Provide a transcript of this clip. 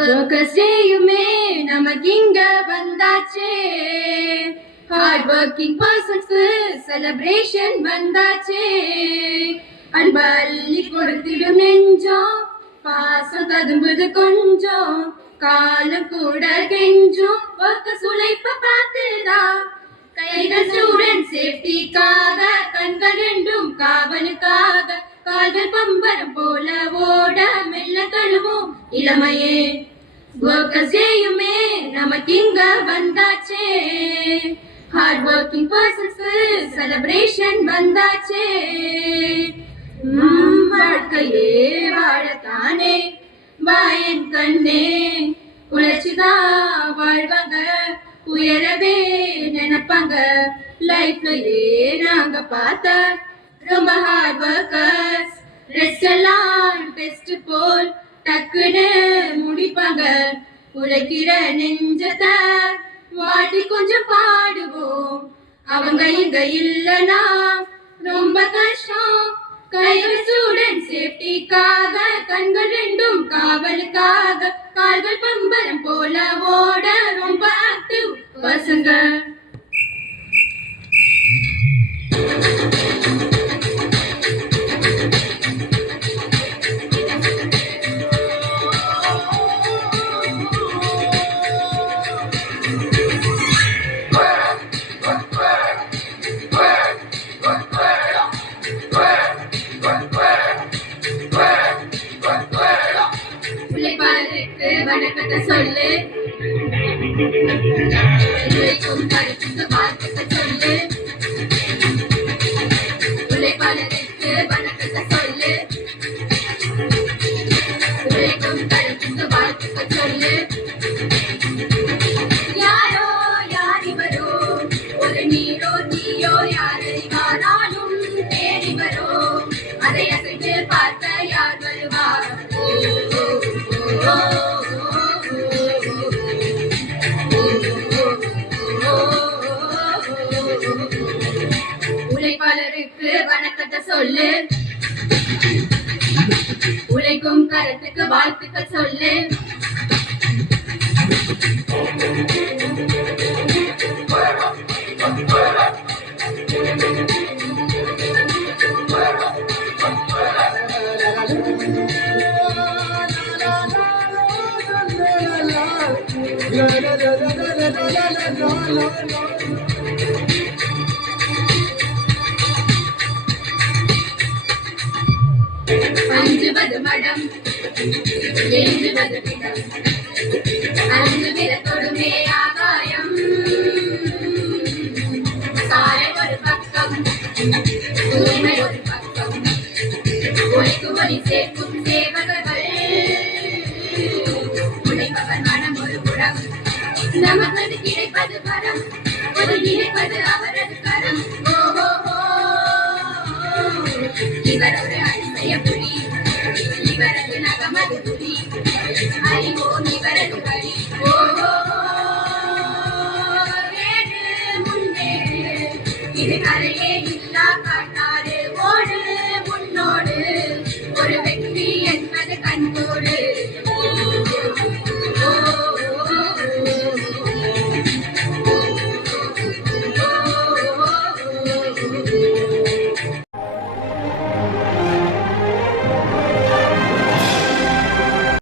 Workers Day-யுமே நமக்கு இங்க வந்தாச்சே, hard working பர்சன்ஸ்க்கு celebration வந்தாச்சே, அன்பள்ளி கொடுத்திடும் நெஞ்சம் பாசம் ததும்புது கொஞ்சம், காலம் கூட கெஞ்சும் ஒர்க்கர்ஸ் உழைப்ப பார்த்துதான், கைகள் ஸ்டூடெண்ட் சேஃப்டிக்காக, கண்கள் ரெண்டும் காவலுக்காக, கால்கள் பம்பரம் போல ஓட மெல்ல தழுவோம் இளமையே. ஒர்க்கர்ஸ் டேயுமே நமக்கு இங்க வந்தாச்சே, ஹார்ட் ஒர்க்கிங் பர்சன்ஸ்க்கு செலிப்ரேஷன் வந்தாச்சே. வாழ்க்கையே வாழத்தானே வாயன் கண்ணே, உழைச்சுதான் வாழ்வாங்க, உயரவே நினைப்பாங்க. லைஃப்லயே நாங்க பார்த்த ரொம்ப ஹார்ட் ஒர்க்கர்ஸ், ரெஸ்ட் எல்லாம் டெஸ்ட் போல் டக்குன்னு முடிப்பாங்க. உழைக்கிற நெஞ்சத்தை வாட்டி கொஞ்சம் பாடுவோம், அவங்க இங்க இல்லனா ரொம்ப கஷ்டம். கைகள் ஸ்டூடெண்ட் சேஃப்டிக்காக, கண்கள் ரெண்டும் காவலுக்காக, கால்கள் பம்பரம் போல ஓட ரொம்ப ஆக்டிவ் பசங்க. வணக்கத்தை சொல்லு, உழைக்கும் கருத்துக்கு வாழ்த்துக்கள் சொல்லு, உழைப்பாளருக்கு வணக்கத்தை சொல்லு, உழைக்கும் கருத்துக்கு வாழ்த்துக்கள் சொல்லு. யாரோ யார் இவரோ, ஒரு நீரோ தீயோ யாரைவானாலும் தேடி வரோ, அதை அசைத்து பார்த்த யார் வருவார். உழைப்பாளருக்கு வணக்கத்தை சொல்லு, உழைக்கும் கருத்துக்கு வாழ்த்துக்கள் சொல்லு. அஞ்சுவது மடம் எழுதுவது விடம், அஞ்சு விரத்தொடுமே ஆகாயம். சாலை ஒரு பக்கம், தூய்மை ஒரு பக்கம், உழைக்கும் ஒளி சேர்க்கும் சேவகர்கள். உழைப்பவர் மனம் ஒரு புறம், நமக்கு கிடைப்பது வரம், ஒரு நினைப்பது அவர்